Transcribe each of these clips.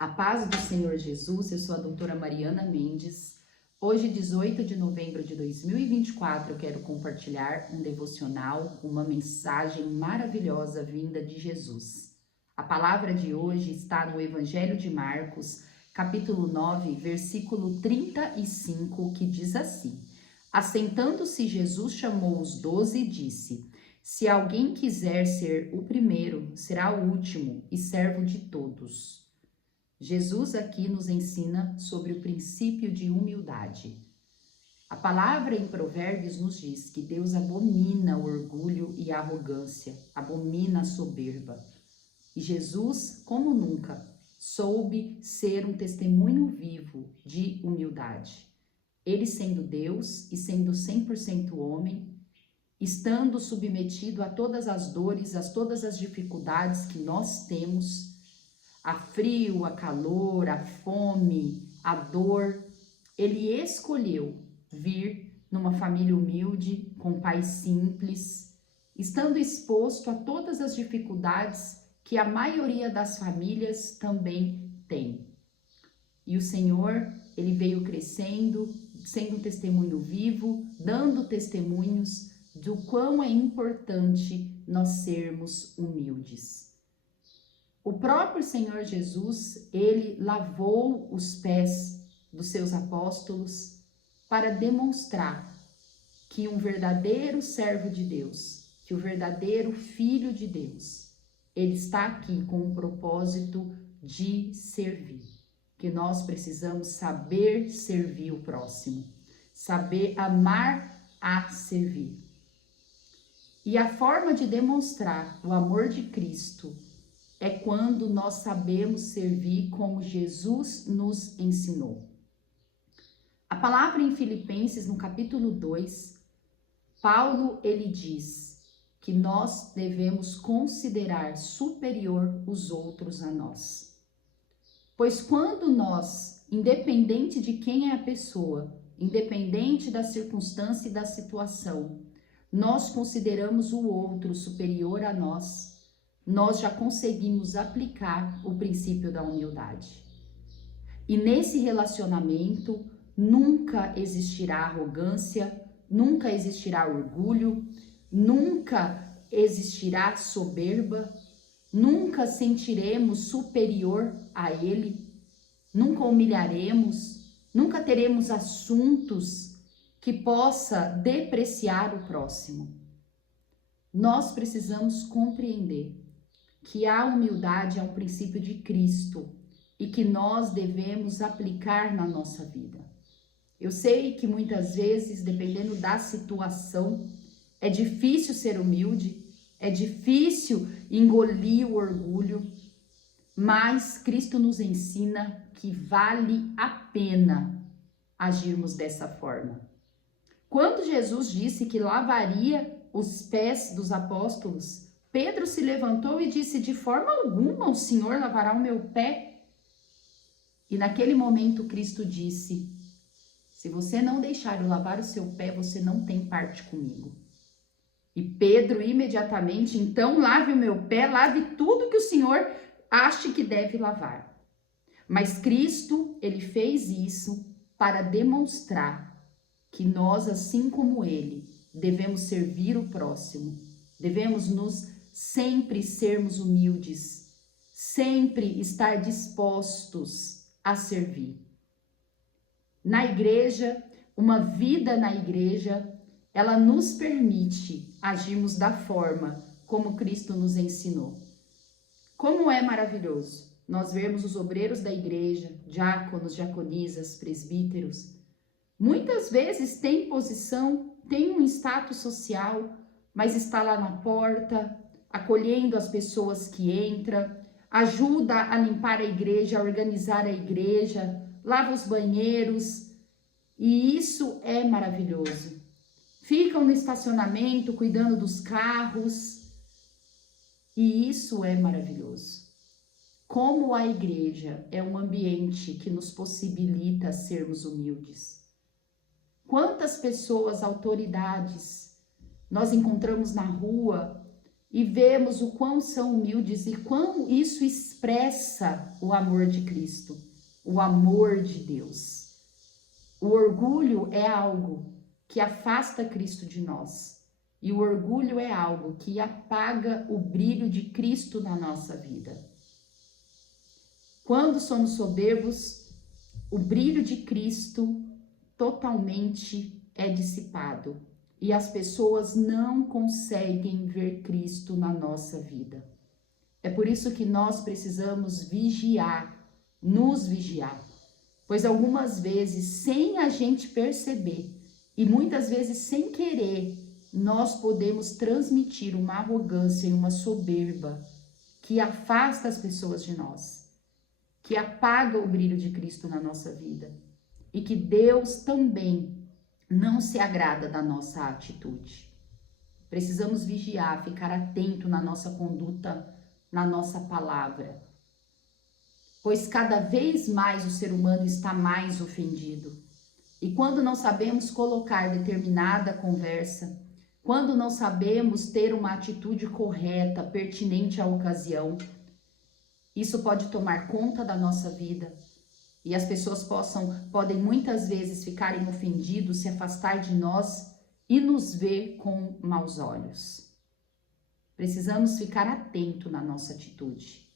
A paz do Senhor Jesus, eu sou a doutora Mariana Mendes. Hoje, 18 de novembro de 2024, eu quero compartilhar um devocional, uma mensagem maravilhosa vinda de Jesus. A palavra de hoje está no Evangelho de Marcos, capítulo 9, versículo 35, que diz assim: Assentando-se, Jesus chamou os 12 e disse: Se alguém quiser ser o primeiro, será o último e servo de todos. Jesus aqui nos ensina sobre o princípio de humildade. A palavra em Provérbios nos diz que Deus abomina o orgulho e a arrogância, abomina a soberba. E Jesus, como nunca, soube ser um testemunho vivo de humildade. Ele sendo Deus e sendo 100% homem, estando submetido a todas as dores, a todas as dificuldades que nós temos, a frio, a calor, a fome, a dor, ele escolheu vir numa família humilde, com pais simples, estando exposto a todas as dificuldades que a maioria das famílias também tem. E o Senhor, ele veio crescendo, sendo um testemunho vivo, dando testemunhos do quão é importante nós sermos humildes. O próprio Senhor Jesus, ele lavou os pés dos seus apóstolos para demonstrar que um verdadeiro servo de Deus, que o verdadeiro filho de Deus, ele está aqui com o propósito de servir. Que nós precisamos saber servir o próximo, saber amar a servir. E a forma de demonstrar o amor de Cristo é quando nós sabemos servir como Jesus nos ensinou. A palavra em Filipenses, no capítulo 2, Paulo, ele diz que nós devemos considerar superior os outros a nós. Pois quando nós, independente de quem é a pessoa, independente da circunstância e da situação, nós consideramos o outro superior a nós já conseguimos aplicar o princípio da humildade. E nesse relacionamento nunca existirá arrogância, nunca existirá orgulho, nunca existirá soberba, nunca sentiremos superior a ele, nunca humilharemos, nunca teremos assuntos que possa depreciar o próximo. Nós precisamos compreender que a humildade é um princípio de Cristo e que nós devemos aplicar na nossa vida. Eu sei que muitas vezes, dependendo da situação, é difícil ser humilde, é difícil engolir o orgulho, mas Cristo nos ensina que vale a pena agirmos dessa forma. Quando Jesus disse que lavaria os pés dos apóstolos, Pedro se levantou e disse: de forma alguma o Senhor lavará o meu pé. E naquele momento Cristo disse: se você não deixar eu lavar o seu pé, você não tem parte comigo. E Pedro imediatamente: então lave o meu pé, lave tudo que o Senhor ache que deve lavar. Mas Cristo, ele fez isso para demonstrar que nós, assim como ele, devemos servir o próximo, devemos sempre sermos humildes, sempre estar dispostos a servir. Na igreja, uma vida na igreja, ela nos permite agirmos da forma como Cristo nos ensinou. Como é maravilhoso nós vermos os obreiros da igreja, diáconos, diaconisas, presbíteros, muitas vezes tem posição, tem um status social, mas está lá na porta, acolhendo as pessoas que entram, ajuda a limpar a igreja, a organizar a igreja, lava os banheiros, e isso é maravilhoso. Ficam no estacionamento, cuidando dos carros, e isso é maravilhoso. Como a igreja é um ambiente que nos possibilita sermos humildes. Quantas pessoas, autoridades, nós encontramos na rua e vemos o quão são humildes e quão isso expressa o amor de Cristo, o amor de Deus. O orgulho é algo que afasta Cristo de nós, e o orgulho é algo que apaga o brilho de Cristo na nossa vida. Quando somos soberbos, o brilho de Cristo totalmente é dissipado e as pessoas não conseguem ver Cristo na nossa vida. É por isso que nós precisamos vigiar, nos vigiar, pois algumas vezes, sem a gente perceber e muitas vezes sem querer, nós podemos transmitir uma arrogância e uma soberba que afasta as pessoas de nós, que apaga o brilho de Cristo na nossa vida e que Deus também não se agrada da nossa atitude. Precisamos vigiar, ficar atento na nossa conduta, na nossa palavra, pois cada vez mais o ser humano está mais ofendido. E quando não sabemos colocar determinada conversa, quando não sabemos ter uma atitude correta, pertinente à ocasião, isso pode tomar conta da nossa vida e as pessoas podem muitas vezes ficarem ofendidos, se afastar de nós e nos ver com maus olhos. Precisamos ficar atento na nossa atitude,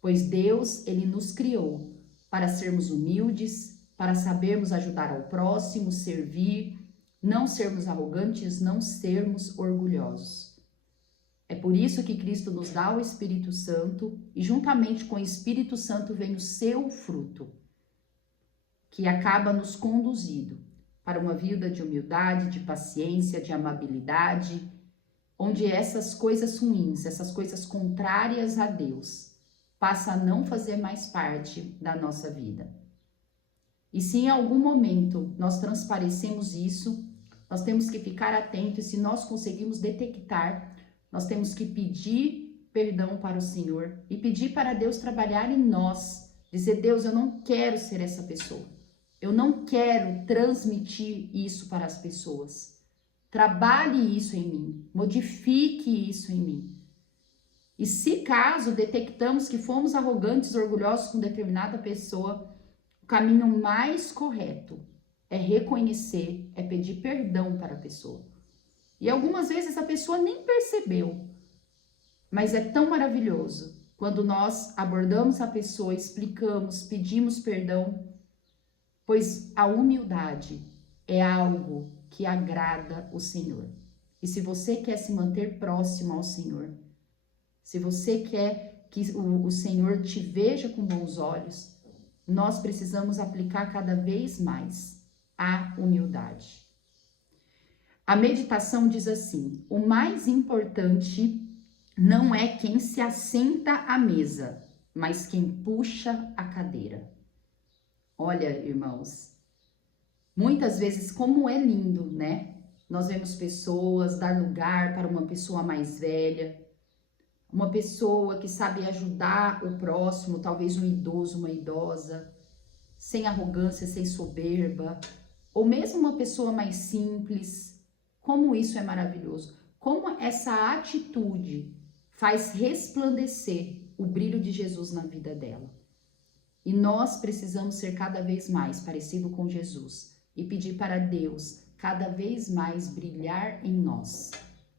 pois Deus, Ele nos criou para sermos humildes, para sabermos ajudar ao próximo, servir, não sermos arrogantes, não sermos orgulhosos. É por isso que Cristo nos dá o Espírito Santo e juntamente com o Espírito Santo vem o seu fruto, que acaba nos conduzindo para uma vida de humildade, de paciência, de amabilidade, onde essas coisas ruins, essas coisas contrárias a Deus, passam a não fazer mais parte da nossa vida. E se em algum momento nós transparecemos isso, nós temos que ficar atentos, e se nós conseguimos detectar, nós temos que pedir perdão para o Senhor e pedir para Deus trabalhar em nós, dizer: Deus, eu não quero ser essa pessoa. Eu não quero transmitir isso para as pessoas. Trabalhe isso em mim, modifique isso em mim. E se caso detectamos que fomos arrogantes, orgulhosos com determinada pessoa, o caminho mais correto é reconhecer, é pedir perdão para a pessoa. E algumas vezes a pessoa nem percebeu, mas é tão maravilhoso quando nós abordamos a pessoa, explicamos, pedimos perdão, pois a humildade é algo que agrada o Senhor. E se você quer se manter próximo ao Senhor, se você quer que o Senhor te veja com bons olhos, nós precisamos aplicar cada vez mais a humildade. A meditação diz assim: o mais importante não é quem se assenta à mesa, mas quem puxa a cadeira. Olha, irmãos, muitas vezes como é lindo, né? Nós vemos pessoas dar lugar para uma pessoa mais velha, uma pessoa que sabe ajudar o próximo, talvez um idoso, uma idosa, sem arrogância, sem soberba, ou mesmo uma pessoa mais simples. Como isso é maravilhoso, como essa atitude faz resplandecer o brilho de Jesus na vida dela. E nós precisamos ser cada vez mais parecido com Jesus e pedir para Deus cada vez mais brilhar em nós.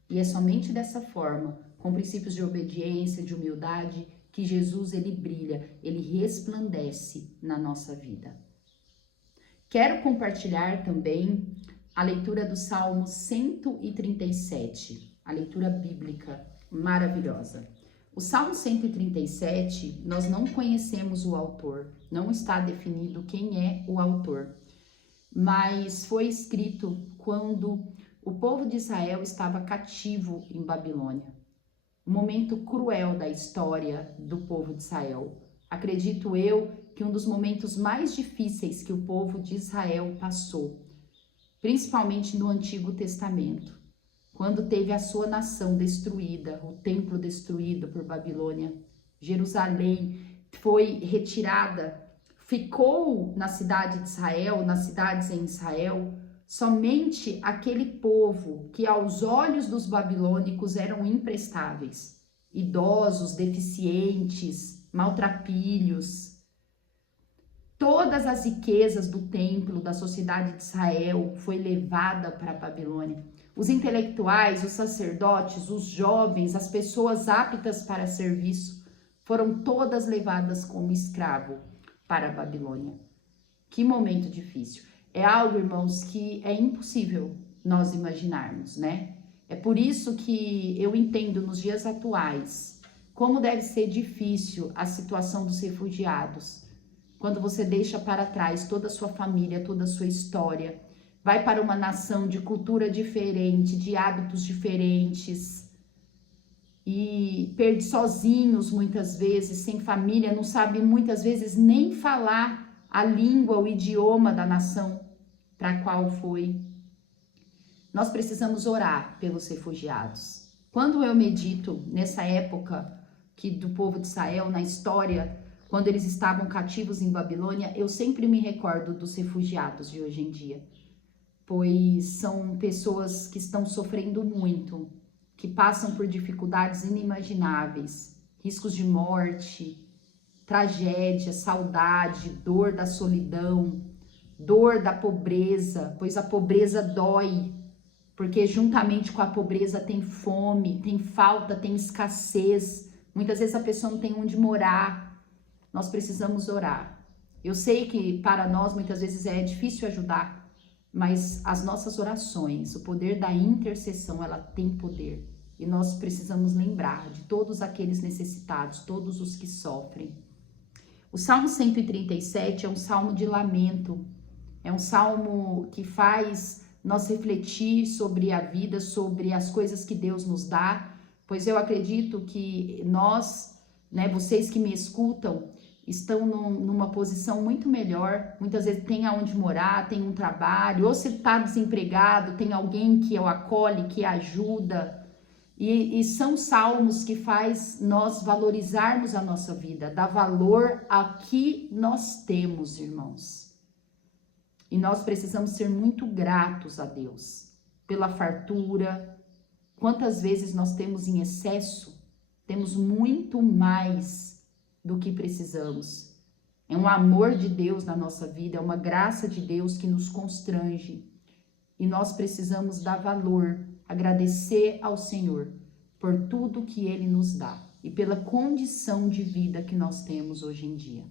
E é somente dessa forma, com princípios de obediência, de humildade, que Jesus ele brilha, ele resplandece na nossa vida. Quero compartilhar também a leitura do Salmo 137, a leitura bíblica maravilhosa. O Salmo 137, nós não conhecemos o autor, não está definido quem é o autor, mas foi escrito quando o povo de Israel estava cativo em Babilônia. Um momento cruel da história do povo de Israel. Acredito eu que um dos momentos mais difíceis que o povo de Israel passou, principalmente no Antigo Testamento, quando teve a sua nação destruída, o templo destruído por Babilônia, Jerusalém foi retirada, ficou na cidade de Israel, nas cidades em Israel, somente aquele povo que aos olhos dos babilônicos eram imprestáveis, idosos, deficientes, maltrapilhos. Todas as riquezas do templo, da sociedade de Israel, foi levada para a Babilônia. Os intelectuais, os sacerdotes, os jovens, as pessoas aptas para serviço, foram todas levadas como escravo para a Babilônia. Que momento difícil. É algo, irmãos, que é impossível nós imaginarmos, né? É por isso que eu entendo nos dias atuais como deve ser difícil a situação dos refugiados. Quando você deixa para trás toda a sua família, toda a sua história, vai para uma nação de cultura diferente, de hábitos diferentes, e perde sozinhos muitas vezes, sem família, não sabe muitas vezes nem falar a língua, o idioma da nação para a qual foi. Nós precisamos orar pelos refugiados. Quando eu medito nessa época do povo de Israel, na história, quando eles estavam cativos em Babilônia, eu sempre me recordo dos refugiados de hoje em dia, pois são pessoas que estão sofrendo muito, que passam por dificuldades inimagináveis, riscos de morte, tragédia, saudade, dor da solidão, dor da pobreza, pois a pobreza dói, porque juntamente com a pobreza tem fome, tem falta, tem escassez. Muitas vezes a pessoa não tem onde morar. Nós precisamos orar. Eu sei que para nós muitas vezes é difícil ajudar, mas as nossas orações, o poder da intercessão, ela tem poder. E nós precisamos lembrar de todos aqueles necessitados, todos os que sofrem. O Salmo 137 é um salmo de lamento, é um salmo que faz nós refletir sobre a vida, sobre as coisas que Deus nos dá, pois eu acredito que nós, né, vocês que me escutam, estão numa posição muito melhor, muitas vezes tem aonde morar, tem um trabalho, ou se está desempregado, tem alguém que o acolhe, que ajuda, e são salmos que faz nós valorizarmos a nossa vida, dar valor ao que nós temos, irmãos. E nós precisamos ser muito gratos a Deus pela fartura. Quantas vezes nós temos em excesso, temos muito mais do que precisamos. É um amor de Deus na nossa vida, é uma graça de Deus que nos constrange. E nós precisamos dar valor, agradecer ao Senhor por tudo que Ele nos dá e pela condição de vida que nós temos hoje em dia.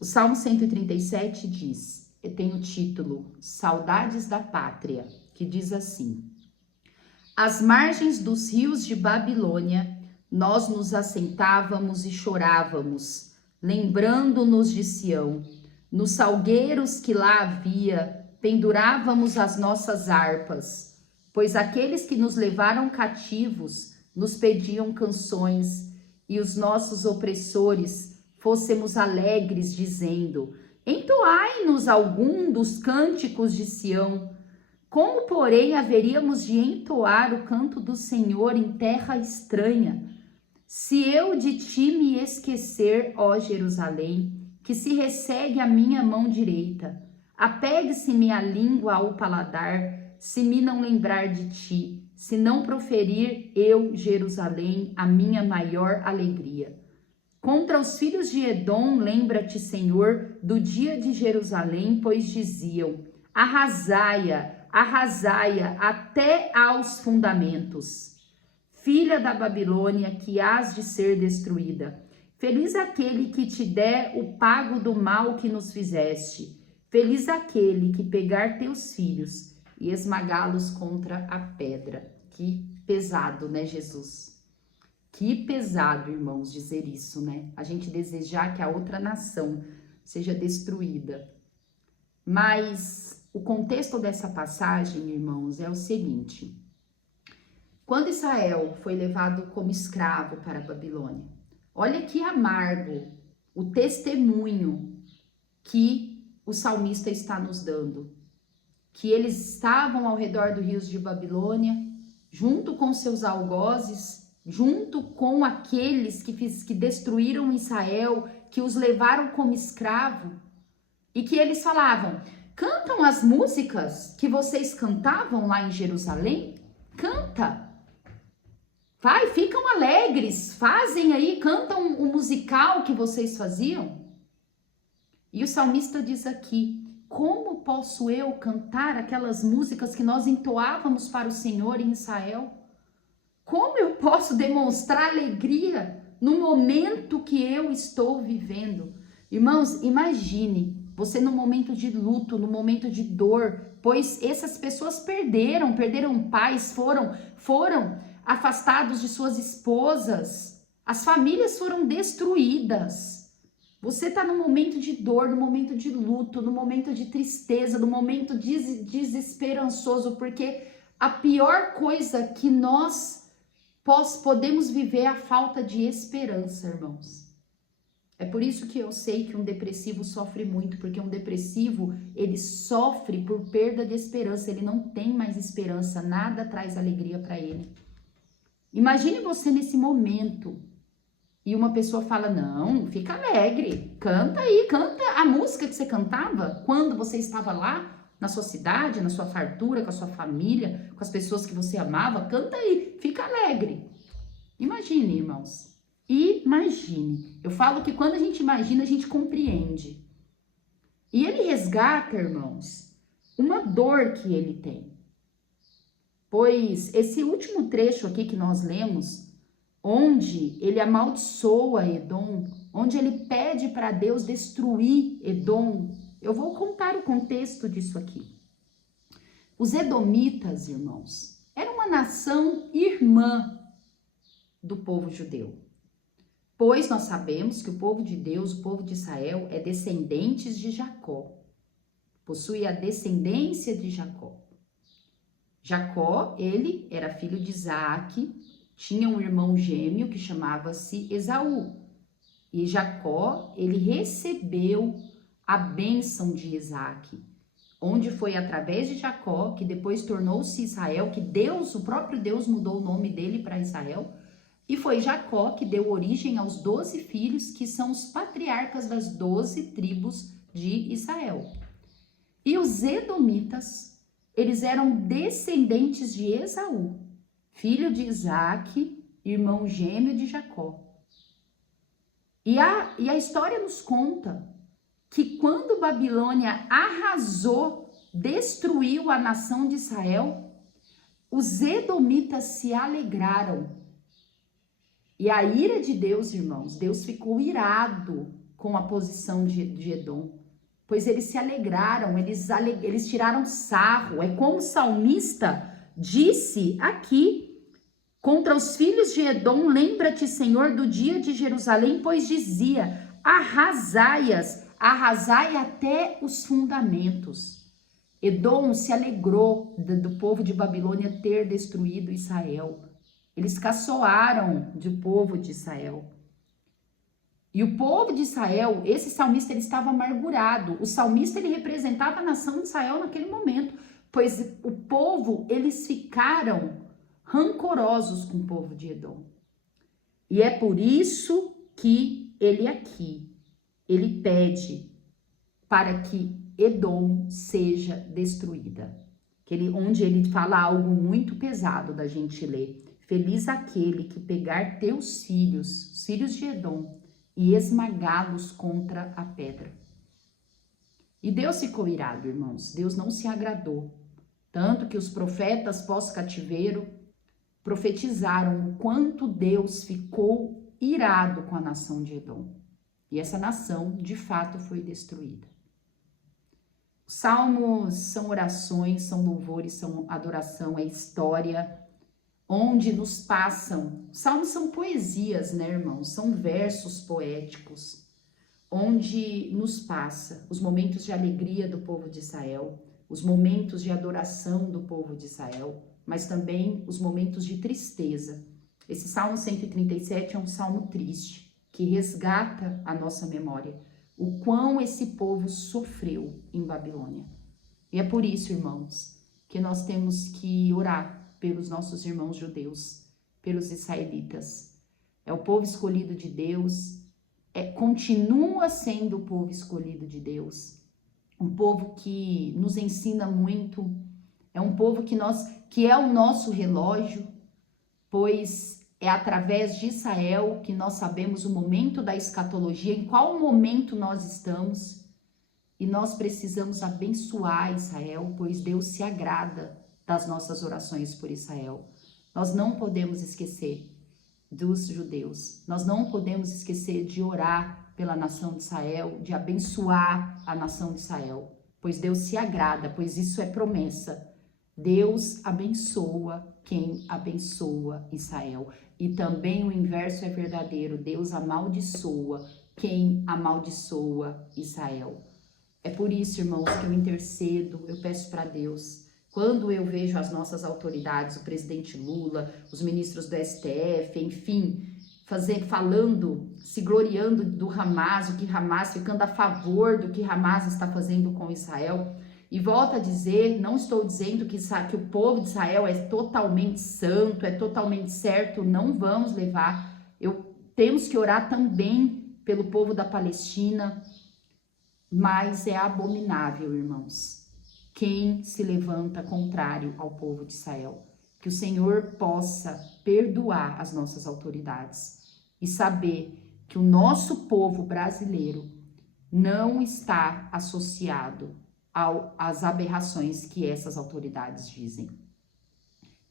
O Salmo 137 diz, tem o título Saudades da Pátria, que diz assim: às margens dos rios de Babilônia, nós nos assentávamos e chorávamos, lembrando-nos de Sião. Nos salgueiros que lá havia, pendurávamos as nossas harpas, pois aqueles que nos levaram cativos nos pediam canções, e os nossos opressores fôssemos alegres, dizendo: entoai-nos algum dos cânticos de Sião. Como, porém, haveríamos de entoar o canto do Senhor em terra estranha? Se eu de ti me esquecer, ó Jerusalém, que se ressegue a minha mão direita, apegue-se-me a língua ao paladar, se me não lembrar de ti, se não proferir eu, Jerusalém, a minha maior alegria. Contra os filhos de Edom, lembra-te, Senhor, do dia de Jerusalém, pois diziam: arrasai-a, arrasai-a até aos fundamentos. Filha da Babilônia, que hás de ser destruída. Feliz aquele que te der o pago do mal que nos fizeste. Feliz aquele que pegar teus filhos e esmagá-los contra a pedra. Que pesado, né, Jesus? Que pesado, irmãos, dizer isso, né? A gente desejar que a outra nação seja destruída. Mas o contexto dessa passagem, irmãos, é o seguinte: quando Israel foi levado como escravo para a Babilônia, olha que amargo o testemunho que o salmista está nos dando. Que eles estavam ao redor dos rios de Babilônia, junto com seus algozes, junto com aqueles que destruíram Israel, que os levaram como escravo, e que eles falavam: Cantam as músicas que vocês cantavam lá em Jerusalém? Canta. Vai, ficam alegres, fazem aí, cantam o musical que vocês faziam. E o salmista diz aqui: como posso eu cantar aquelas músicas que nós entoávamos para o Senhor em Israel? Como eu posso demonstrar alegria no momento que eu estou vivendo? Irmãos, imagine você no momento de luto, no momento de dor, pois essas pessoas perderam pais, foram afastados de suas esposas, as famílias foram destruídas. Você está no momento de dor, no momento de luto, no momento de tristeza, no momento desesperançoso, porque a pior coisa que nós podemos viver é a falta de esperança, irmãos. É por isso que eu sei que um depressivo sofre muito, porque um depressivo, ele sofre por perda de esperança, ele não tem mais esperança, nada traz alegria para ele. Imagine você nesse momento e uma pessoa fala: não, fica alegre, canta aí, canta a música que você cantava quando você estava lá na sua cidade, na sua fartura, com a sua família, com as pessoas que você amava, canta aí, fica alegre. Imagine, irmãos. Imagine. Eu falo que quando a gente imagina, a gente compreende. E ele resgata, irmãos, uma dor que ele tem. Pois esse último trecho aqui que nós lemos, onde ele amaldiçoa Edom, onde ele pede para Deus destruir Edom, eu vou contar o contexto disso aqui. Os edomitas, irmãos, era uma nação irmã do povo judeu. Pois nós sabemos que o povo de Deus, o povo de Israel, é descendentes de Jacó. Possui a descendência de Jacó. Jacó, ele era filho de Isaac, tinha um irmão gêmeo que chamava-se Esaú. E Jacó, ele recebeu a bênção de Isaac, onde foi através de Jacó, que depois tornou-se Israel, que Deus, o próprio Deus mudou o nome dele para Israel. E foi Jacó que deu origem aos 12 filhos, que são os patriarcas das 12 tribos de Israel. E os edomitas, eles eram descendentes de Esaú, filho de Isaac, irmão gêmeo de Jacó. E a história nos conta que quando Babilônia arrasou, destruiu a nação de Israel, os edomitas se alegraram. E a ira de Deus, irmãos, Deus ficou irado com a posição de Edom, pois eles se alegraram, eles tiraram sarro. É como o salmista disse aqui, contra os filhos de Edom, lembra-te, Senhor, do dia de Jerusalém, pois dizia: arrasai-as, arrasai até os fundamentos. Edom se alegrou do povo de Babilônia ter destruído Israel. Eles caçoaram do povo de Israel. E o povo de Israel, esse salmista, ele estava amargurado. O salmista, ele representava a nação de Israel naquele momento, pois o povo, eles ficaram rancorosos com o povo de Edom. E é por isso que ele aqui, ele pede para que Edom seja destruída. Onde ele fala algo muito pesado da gente ler. Feliz aquele que pegar teus filhos, os filhos de Edom, e esmagá-los contra a pedra. E Deus ficou irado, irmãos. Deus não se agradou. Tanto que os profetas pós-cativeiro profetizaram o quanto Deus ficou irado com a nação de Edom. E essa nação, de fato, foi destruída. Os salmos são orações, são louvores, são adoração, é história, onde nos passam. Salmos são poesias, né, irmãos? São versos poéticos, onde nos passa os momentos de alegria do povo de Israel, os momentos de adoração do povo de Israel, mas também os momentos de tristeza. Esse Salmo 137 é um salmo triste, que resgata a nossa memória, o quão esse povo sofreu em Babilônia. E é por isso, irmãos, que nós temos que orar pelos nossos irmãos judeus, pelos israelitas. É o povo escolhido de Deus, continua sendo o povo escolhido de Deus, um povo que nos ensina muito, é um povo que é o nosso relógio, pois é através de Israel que nós sabemos o momento da escatologia, em qual momento nós estamos, e nós precisamos abençoar Israel, pois Deus se agrada das nossas orações por Israel. Nós não podemos esquecer dos judeus, nós não podemos esquecer de orar pela nação de Israel, de abençoar a nação de Israel, pois Deus se agrada, pois isso é promessa. Deus abençoa quem abençoa Israel. E também o inverso é verdadeiro, Deus amaldiçoa quem amaldiçoa Israel. É por isso, irmãos, que eu intercedo, eu peço para Deus. Quando eu vejo as nossas autoridades, o presidente Lula, os ministros do STF, enfim, falando, se gloriando do Hamas, o que Hamas, ficando a favor do que Hamas está fazendo com Israel. E volto a dizer, não estou dizendo que o povo de Israel é totalmente santo, é totalmente certo, não vamos levar. Temos que orar também pelo povo da Palestina, mas é abominável, irmãos, quem se levanta contrário ao povo de Israel. Que o Senhor possa perdoar as nossas autoridades e saber que o nosso povo brasileiro não está associado às aberrações que essas autoridades dizem.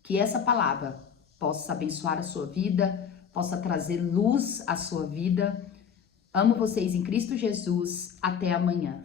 Que essa palavra possa abençoar a sua vida, possa trazer luz à sua vida. Amo vocês em Cristo Jesus. Até amanhã.